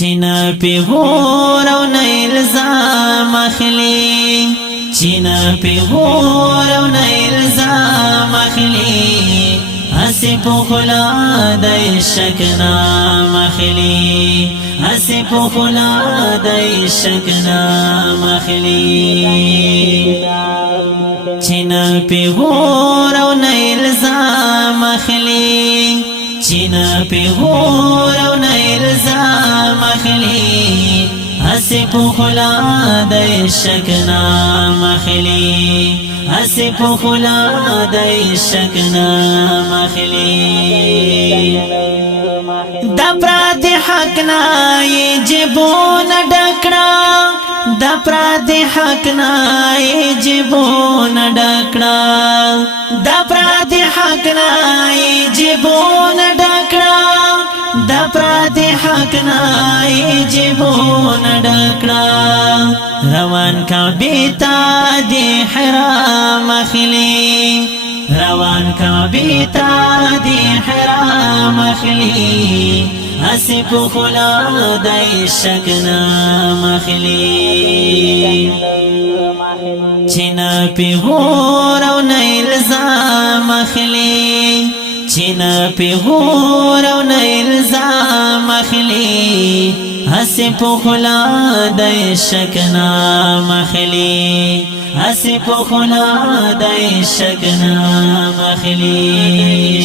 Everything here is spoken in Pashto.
چینا پی غور او نه الزام اخلی چینا پی غور او نه الزام اخلی اسی پو خلا دای شکنا مخلی اسی پو خلا دای شکنا مخلی چینا پی غور او نه الزام اخلی چینا پی غور او نه الزام اخلی اسی پو خلا دای شکنا مخلی اسی پو خلا دای شکنا مخلی دا پراد حق نای جبون ڈکڑا دا پراد حق نای جبون ڈکڑا دا پراد حق نای جبون ڈکڑا دا پراد حق نای جبون ڈکڑا روان کا بیتا دی حرام اخلی روان کا بیتا دی حرام اخلی اسی پو خلا دای شکنا مخلی چینا پی غور او نه الزام اخلی چینا پی غور او نه الزام اخلی اسی پو خلا دای شکنا مخلی اسی پو خلا دای شکنا مخلی